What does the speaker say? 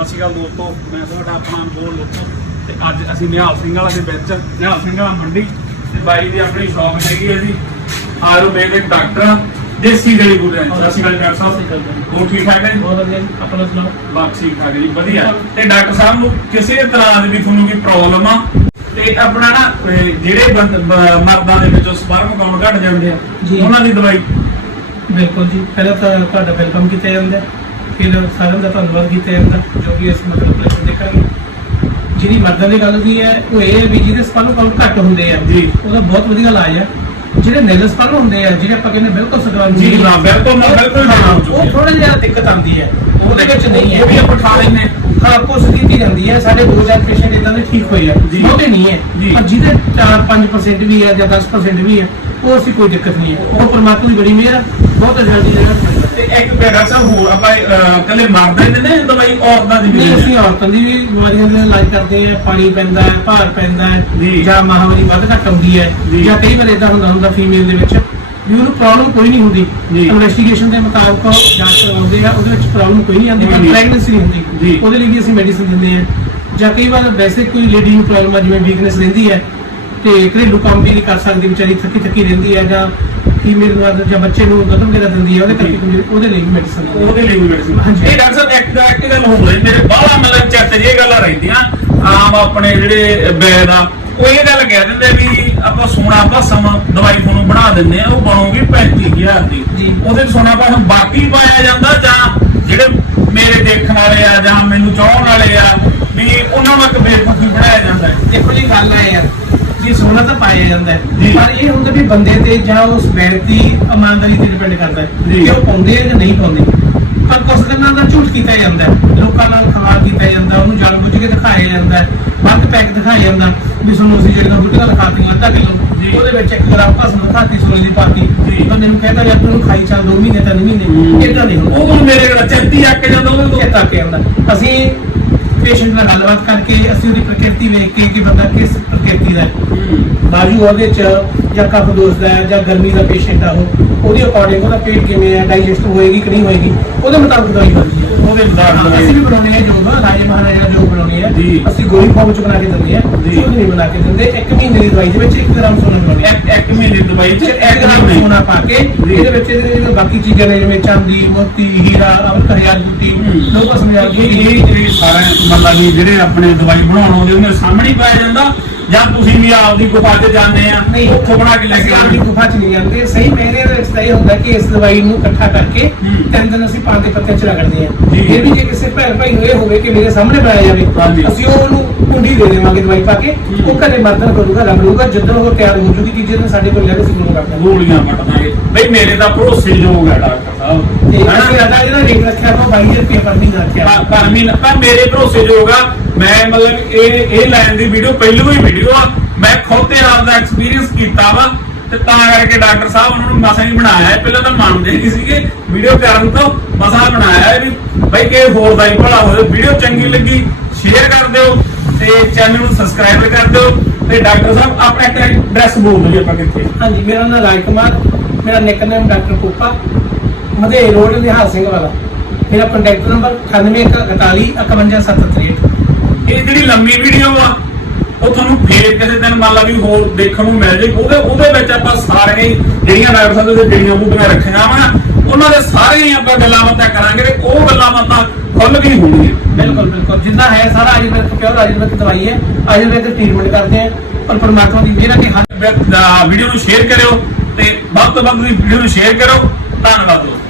ਸਤਿ ਸ਼੍ਰੀ ਅਕਾਲ ਦੋਸਤੋ ਮੈਂ ਤੁਹਾਡਾ ਆਪਣਾ ਅਨਮੋਲ ਲੋਕੋ। ਤੇ ਅੱਜ ਅਸੀਂ ਨਿਹਾਲ ਸਿੰਘ ਵਾਲਾ ਦੇ ਵਿੱਚ ਨਿਹਾਲ ਸਿੰਘ ਵਾਲਾ ਮੰਡੀ ਤੇ ਬਾਈ ਦੀ ਆਪਣੀ ਸ਼ਾਪ ਹੈਗੀ ਹੈ ਜੀ ਆਯੁਰਵੈਦਿਕ ਡਾਕਟਰ ਦੇਸੀ ਗਲੀ ਬੁੱਢੇ ਸਤਿ ਸ਼੍ਰੀ ਅਕਾਲ ਡਾਕਟਰ ਸਾਹਿਬ ਹੋਰ ਠੀਕ ਠਾਕ ਹੈ ਜੀ? ਬਹੁਤ ਵਧੀਆ ਜੀ ਆਪਣਾ ਸੁਣਾਓ? ਬਸ ਠੀਕ ਠਾਕ ਜੀ ਵਧੀਆ। ਤੇ ਡਾਕਟਰ ਸਾਹਿਬ ਨੂੰ ਕਿਸੇ ਤਰ੍ਹਾਂ ਦੀ ਵੀ ਤੁਹਾਨੂੰ ਕੋਈ ਪ੍ਰੋਬਲਮ ਆ? ਤੇ ਆਪਣਾ ਨਾ ਜਿਹੜੇ ਮਰਦਾਂ ਦੇ ਵਿੱਚੋਂ ਸਪਰਮ ਕਾਊਂਟ ਘਟ ਜਾਂਦੇ ਆ। ਉਹਨਾਂ ਦੀ ਦਵਾਈ। ਬਿਲਕੁਲ ਜੀ ਪਹਿਲਾਂ ਤਾਂ ਤੁਹਾਡਾ ਵੈਲਕਮ ਕੀਤਾ ਜਾਂਦਾ। ਫਿਰ ਸਾਰਿਆਂ ਦਾ ਧੰਨਵਾਦ ਕੀਤਾ ਜਾਂਦਾ ਜੋ ਕਿ ਅਸੀਂ ਮਤਲਬ ਪ੍ਰਸ਼ਨ ਦੇਖਾਂਗੇ ਜਿਹੜੀ ਮਰਦਾਂ ਦੀ ਗੱਲ ਹੁੰਦੀ ਹੈ ਉਹ ਇਹ ਹੈ ਵੀ ਜਿਹਦੇ ਸਪਰਮ ਕਾਊਂਟ ਘੱਟ ਹੁੰਦੇ ਆ ਜੀ। ਉਹਦਾ ਬਹੁਤ ਵਧੀਆ ਇਲਾਜ ਹੈ ਜਿਹੜੇ ਨੇਲ ਸਪਰਮ ਹੁੰਦੇ ਆ ਜਿਹੜੇ ਆਪਾਂ ਕਹਿੰਦੇ ਬਿਲਕੁਲ ਸਕਰਾਨ ਜੀ, ਨਾ, ਬਿਲਕੁਲ ਨਾ, ਬਿਲਕੁਲ ਨਾ। ਉਹ ਥੋੜਾ ਜਿਹਾ ਦਿੱਕਤ ਆਉਂਦੀ ਹੈ ਉਹਦੇ ਵਿੱਚ ਨਹੀਂ ਹੈ ਉਹ ਵੀ ਆਪਾਂ ਉਠਾ ਲੈਂਦੇ ਹਾਂ ਕੋਸ ਕੀਤੀ ਜਾਂਦੀ ਹੈ ਸਾਡੇ ਦੋ ਚਾਰ ਪੇਸ਼ੈਂਟ ਇਦਾਂ ਦੇ ਠੀਕ ਹੋਏ ਆ ਜੀ। ਬਹੁਤੇ ਨਹੀਂ ਹੈ। ਪਰ ਜਿਹਦੇ 4-5% ਵੀ ਹੈ ਜਾਂ 10% ਵੀ ਹੈ ਉਹ ਅਸੀਂ ਕੋਈ ਦਿੱਕਤ ਨਹੀਂ ਹੈ ਉਹ ਪਰਮਾਤਮਾ ਦੀ ਬੜੀ ਮਿਹਰ ਬਹੁਤ ਜਲਦੀ ਜਿਹੜਾ ਤੇ ਇੱਕ ਡਾਕਟਰ ਸਾਹਿਬ ਹੋਰ ਆਪਾਂ ਅਹ, ਇਕੱਲੇ ਮਰਦਾਂ ਦੀ ਨੇ ਦਵਾਈ ਔਰਤਾਂ ਦੀ ਵੀ ਨਹੀਂ ਅਸੀਂ ਔਰਤਾਂ ਦੀ ਵੀ ਬਿਮਾਰੀਆਂ ਦਾ ਇਲਾਜ ਕਰਦੇ ਆ ਪਾਣੀ ਪੈਂਦਾ ਹੈ ਭਾਰ ਪੈਂਦਾ ਹੈ ਜੀ। ਜਾਂ ਮਾਹਵਾਰੀ ਵੱਧ ਘੱਟ ਆਉਂਦੀ ਹੈ ਜੀ। ਜਾਂ ਕਈ ਵਾਰ ਇਦਾਂ ਹੁੰਦਾ ਹੁੰਦਾ ਫੀਮੇਲ ਦੇ ਵਿੱਚ ਵੀ ਉਹਨੂੰ ਪ੍ਰੋਬਲਮ ਕੋਈ ਨਹੀਂ ਹੁੰਦੀ ਜੀ। ਇਨਵੈਸਟੀਗੇਸ਼ਨ ਦੇ ਮੁਤਾਬਕ ਉਹ ਜਾਂਚ ਕਰਵਾਉਂਦੇ ਆ ਉਹਦੇ ਵਿੱਚ ਪ੍ਰੋਬਲਮ ਕੋਈ ਨਹੀਂ ਆਉਂਦੀ ਪਰ ਜੀ। ਪ੍ਰੈਗਨੈਂਸੀ ਨਹੀਂ ਹੁੰਦੀ ਜੀ। ਉਹਦੇ ਲਈ ਵੀ ਅਸੀਂ ਮੈਡੀਸਿਨ ਦਿੰਦੇ ਆ ਜਾਂ ਕਈ ਵਾਰ ਵੈਸੇ ਕੋਈ ਲੇਡੀ ਨੂੰ ਪ੍ਰੋਬਲਮ ਆ ਜਿਵੇਂ ਵੀਕਨੈਸ ਰਹਿੰਦੀ ਹੈ ਤੇ ਘਰੇਲੂ ਕੰਮ ਵੀ ਨਹੀਂ ਕਰ ਸਕਦੀ ਵਿਚਾਰੀ ਥੱਕੀ ਥੱਕੀ ਰਹਿੰਦੀ ਹੈ ਜਾਂ ਫੀਮੇਲ ਨੂੰ ਜਾਂ ਬੱਚੇ ਨੂੰ ਦੁੱਧ ਵਗੈਰਾ ਦਿੰਦੀ ਹੈ ਉਹਦੇ ਕਰਕੇ ਉਹਦੇ ਲਈ ਮੈਡੀਸਨ ਉਹਦੇ ਲਈ ਮੈਡੀਸਿਨ ਹਾਂਜੀ। ਇਹ ਡਾਕਟਰ ਸਾਹਿਬ ਇੱਕ ਦਾ ਇੱਕ ਗੱਲ ਹੋ ਰਹੀ ਮੇਰੇ ਬਾਹਲਾ ਮਤਲਬ ਚਰਚ ਇਹ ਗੱਲਾਂ ਰਹਿੰਦੀਆਂ ਆਮ ਆਪਣੇ ਜਿਹੜੇ ਬੈਦ ਆ ਉਹ ਇਹ ਗੱਲ ਕਹਿ ਦਿੰਦੇ ਵੀ ਆਪਾਂ ਸੋਨਾ ਭਾਸਮ ਦਵਾਈ ਤੁਹਾਨੂੰ ਬਣਾ ਦਿੰਦੇ ਆ ਉਹ ਬਣੂਗੀ 35000 ਦੀ। ਉਹਦੇ ਚ ਸੋਨਾ ਭਾਸਮ ਬਾਕੀ ਪਾਇਆ ਜਾਂਦਾ ਜਾਂ ਜਿਹੜੇ ਮੇਰੇ ਦੇਖਣ ਵਾਲੇ ਆ ਜਾਂ ਮੈਨੂੰ ਚਾਹਣ ਵਾਲੇ ਆ ਵੀ ਉਹਨਾਂ ਨੂੰ ਇੱਕ ਬੇਵਕੂਫੀ ਬਣਾਇਆ ਜਾਂਦਾ ਹੈ। ਦੇਖੋ ਜੀ ਗੱਲ ਹੈ ਯਾਰ ਸੋਨਾ ਤਾਂ ਪਾਇਆ ਜਾਂਦਾ ਹੈ। ਪਰ ਇਹ ਹੁੰਦਾ ਵੀ ਬੰਦੇ ਤੇ ਜਾਂ ਉਸ ਦੀ ਇਮਾਨਦਾਰੀ ਤੇ ਡਿਪੈਂਡ ਕਰਦਾ ਹੈ। ਕਿ ਉਹ ਪਾਉਂਦੇ ਆ ਜਾਂ ਨਹੀਂ ਪਾਉਂਦੇ। ਪਰ ਕੁਝ ਗੱਲਾਂ ਦਾ ਝੂਠ ਕੀਤਾ ਜਾਂਦਾ ਹੈ। ਲੋਕਾਂ ਨਾਲ ਖਰਾਬ ਕੀਤਾ ਜਾਂਦਾ ਉਹਨੂੰ ਜਾਣ ਬੁੱਝ ਕੇ ਦਿਖਾਇਆ ਜਾਂਦਾ ਹੈ ਬੰਦ ਪੈਕ ਦਿਖਾਇਆ ਜਾਂਦਾ ਵੀ ਤੁਹਾਨੂੰ ਅਸੀਂ ਜਿਹੜੀਆਂ ਬੁੱਟੀਆਂ ਦਿਖਾਤੀਆਂ ਅੱਧਾ। ਕਿਲੋ ਉਹਦੇ ਵਿੱਚ ਇੱਕ ਗ੍ਰਾਮ ਭਸਮ ਦਿਖਾਤੀ ਸੋਨੇ ਦੀ ਪਾਤੀ। ਬੰਦੇ ਨੂੰ ਕਹਿੰਦਾ ਯਾਰ ਤੈਨੂੰ ਖਾਈ ਚੱਲ 2 ਮਹੀਨੇ ਤਿੰਨ ਮਹੀਨੇ। ਇਦਾਂ ਨਹੀਂ ਹੁੰਦਾ। ਉਹ ਮੇਰੇ ਨਾਲ ਚੈਤੀ ਅੱਕ ਜਾਂਦਾ ਉਹਦੇ ਤੋਂ ਚੇਤਾ ਕੇ ਆਉਂਦਾ। ਅਸੀਂ ਪੇਸ਼ੈਂਟ ਨਾਲ ਗੱਲਬਾਤ ਕਰਕੇ ਅਸੀਂ ਉਹਦੀ ਪ੍ਰਕਿਰਤੀ ਵੇਖ ਕੇ ਕਿ ਬੰਦਾ ਕਿਸ ਪ੍ਰਕਿਰਤੀ ਦਾ ਹੈ। ਬਾਜੂ ਉਹਦੇ ਚ ਜਾਂ ਕਫ ਦੋਸ਼ ਦਾ ਹੈ ਜਾਂ ਗਰਮੀ ਦਾ ਪੇਸ਼ੈਂਟ ਆ ਉਹ ਉਹਦੇ ਅਕੋਰਡਿੰਗ ਉਹਦਾ ਪੇਟ ਕਿਵੇਂ ਹੈ ਡਾਈਜੈਸਟ ਹੋਏਗੀ ਕਿ ਨਹੀਂ ਹੋਏਗੀ ਉਹਦੇ ਮੁਤਾਬਕ ਦਵਾਈ ਬਣਦੀ ਹੈ ਉਹਦੇ ਮੁਤਾਬਕ ਅਸੀਂ ਵੀ ਬਣਾਉਂਦੇ ਹਾਂ ਜੋਗ ਰਾਜੇ ਮਹਾਰਾਜਾ ਜੋ ਬਣਾਉਂਦੇ ਆ ਜੀ। ਅਸੀਂ ਗੋਲੀ ਫਾਰਮ ਚ ਬਣਾ ਕੇ ਦਿੰਦੇ ਆ ਜੀ। ਨਹੀਂ ਬਣਾ ਕੇ ਦਿੰਦੇ ਇੱਕ ਮਹੀਨੇ ਦੀ ਦਵਾਈ ਦੇ ਵਿੱਚ 1 ਗ੍ਰਾਮ ਸੋਨਾ ਬਣਾਉਂਦੇ ਆ ਇੱਕ ਮਹੀਨੇ ਦੀ ਦਵਾਈ ਚ ਇੱਕ ਇੱਕ ਗ੍ਰਾਮ ਮਹੀਨੇ ਸੋਨਾ ਪਾ ਕੇ ਜੀ। ਇਹਦੇ ਵਿੱਚ ਇਹਦੇ ਬਾਕੀ ਚੀਜ਼ਾਂ ਨੇ ਜਿਵੇਂ ਚਾਂਦੀ ਮੋਤੀ ਹੀਰਾ ਅਮਰ ਹਜ਼ਾਰ ਬੂਟੀ ਲੋਕ ਸਮਝਾ ਇਹ ਇਹ ਜਿਹੜੇ ਸਾਰੇ ਮਤਲਬ ਵੀ ਜਿਹੜੇ ਆਪਣੇ ਦਵਾਈ ਬਣਾਉਣ ਆਉਂਦੇ ਉਹਨਾਂ ਦੇ ਸਾਹਮਣੇ ਪਾਇਆ ਜਾਂਦਾ ਜਾਂ ਤੁਸੀਂ ਵੀ ਆਪਦੀ ਗੁਫਾ 'ਚ ਜਾਂਦੇ ਆ ਨਹੀਂ। ਉੱਥੋਂ ਬਣਾ ਕੇ ਲੈ ਕੇ ਆਉਂਦੇ। ਗੁਫਾ ਚ ਨਹੀਂ ਜਾਂਦੇ। ਸਹੀ ਮੈਨੇ ਦੇ ਵਿੱਚ ਤਾਂ ਇਹ ਹੁੰਦਾ ਕਿ ਇਸ ਦਵਾਈ ਨੂੰ ਇਕੱਠਾ ਕਰਕੇ। ਤਿੰਨ ਦਿਨ ਅਸੀਂ ਪਾਣ ਦੇ ਪੱਤੇ ਚ ਰਗੜਦੇ ਆ। ਫਿਰ ਵੀ ਜੇ ਕਿਸੇ ਭੈਣ ਭਾਈ ਨੂੰ ਇਹ ਹੋਵੇ ਕਿ ਮੇਰੇ ਸਾਹਮਣੇ ਬਣਾਇਆ ਜਾਵੇ। ਅਸੀਂ ਉਹਨੂੰ ਕੁੰਡੀ ਦੇ ਦੇਵਾਂਗੇ ਦਵਾਈ ਪਾ ਕੇ। ਉਹ ਘਰੇ ਮਰਦਨ ਕਰੂਗਾ ਰਗੜੂਗਾ ਜਦੋਂ ਉਹ ਤਿਆਰ ਹੋ ਜੂਗੀ ਤੀਜੇ ਦਿਨ ਸਾਡੇ ਕੋਲ ਲੈ ਕੇ ਸਿਗਨਲ ਕਰ ਦਾਂਗੇ ਗੋਲੀਆਂ ਦਾਂਗੇ। ਬਈ ਮੇਰੇ ਦਾ ਭਰੋਸੇਯੋਗ ਹੈ ਡਾਕਟਰ ਸਾਹਿਬ। ਤੇ ਅਦਾ ਜਿਹੜਾ ਰੇਟ ਰੱਖਿਆ ਉਹ 22000 ਰੁਪਏ ਪਰ ਮਹੀਨਾ ਰੱਖਿਆ। ਪਰ- ਪਰ ਮਹੀਨਾ ਪਰ ਮੇਰੇ ਭਰੋਸੇਯੋਗ ਆ ਮੈਂ ਮਤਲਬ ਇਹ ਇਹ ਲਾਈਨ ਦੀ ਵੀਡੀਓ ਪਹਿਲੂ ਹੀ ਵੀਡੀਓ ਆ। ਮੈਂ ਖੁਦ ਤੇ ਆਪ ਦਾ ਐਕਸਪੀਰੀਅੰਸ ਕੀਤਾ ਵਾ ਤੇ ਤਾਂ ਕਰਕੇ ਡਾਕਟਰ ਸਾਹਿਬ ਉਹਨਾਂ ਨੂੰ ਮਸਾ ਹੀ ਬਣਾਇਆ। ਹੈ ਪਹਿਲਾਂ ਤਾਂ ਮੰਨਦੇ ਨਹੀਂ ਸੀਗੇ। ਵੀਡੀਓ ਕਰਨ ਤੋਂ ਮਸਾ ਬਣਾਇਆ ਹੈ ਵੀ। ਬਈ ਕਿ ਹੋਰ ਦਾ ਹੀ ਭਲਾ ਹੋਵੇ। ਵੀਡੀਓ ਚੰਗੀ ਲੱਗੀ ਸ਼ੇਅਰ ਕਰ ਦਿਓ ਤੇ ਚੈਨਲ ਨੂੰ ਸਬਸਕ੍ਰਾਈਬ ਕਰ ਦਿਓ ਤੇ ਡਾਕਟਰ ਸਾਹਿਬ, ਆਪਣਾ ਇੱਕ ਐਡਰੈਸ ਬੋਲ ਦਿਓ ਆਪਾਂ ਕਿੱਥੇ ਹਾਂਜੀ, ਮੇਰਾ ਨਾਮ ਰਾਜ ਕੁਮਾਰ। ਮੇਰਾ ਨਿਕਨੇਮ ਡਾਕਟਰ ਕੋਪਾ ਮਦੇ ਰੋਡ ਨਿਹਾਲ ਸਿੰਘ ਵਾਲਾ। ਮੇਰਾ ਕੰਟੈਕਟ ਨੰਬਰ 9841 ਇਹ ਜਿਹੜੀ ਲੰਮੀ ਵੀਡੀਓ ਆ ਉਹ ਤੁਹਾਨੂੰ ਫੇਰ ਕਿਸੇ ਦਿਨ ਮੰਨ ਲਾ ਵੀ ਹੋਰ ਦੇਖਣ ਨੂੰ ਮਿਲ ਜੇ। ਉਹਦੇ ਉਹਦੇ ਵਿੱਚ ਆਪਾਂ ਸਾਰੇ ਜਿਹੜੀਆਂ ਸਾਹਿਬ ਦੇ ਜਿਹੜੀਆਂ ਬੂਟੀਆਂ ਰੱਖੀਆਂ ਵਾ ਉਹਨਾਂ ਦੇ ਸਾਰੇ ਹੀ ਆਪਾਂ ਗੱਲਾਂ ਬਾਤਾਂ ਕਰਾਂਗੇ ਤੇ ਉਹ ਗੱਲਾਂ ਬਾਤਾਂ ਖੁੱਲ ਹੀ ਹੋਣਗੀਆਂ। ਬਿਲਕੁਲ ਬਿਲਕੁਲ। ਜਿੰਨਾ ਹੈ ਸਾਰਾ ਆਯੁਰਵੈਦਿਕ ਪਿਓਰ ਆਯੁਰਵੈਦਿਕ ਦਵਾਈ ਹੈ। ਆਯੁਰਵੈਦਿਕ ਟ੍ਰੀਟਮੈਂਟ ਕਰਦੇ ਆ ਪਰ ਪਰਮਾਤਮਾ ਦੀ ਮਿਹਰ ਹੈ ਕਿ ਵੀਡੀਓ ਨੂੰ ਸ਼ੇਅਰ ਕਰਿਓ ਤੇ ਵੱਧ ਤੋਂ ਵੱਧ ਵੀਡੀਓ ਨੂੰ ਸ਼ੇਅਰ ਕਰੋ ਧੰਨਵਾਦ। ਦੋਸਤੋ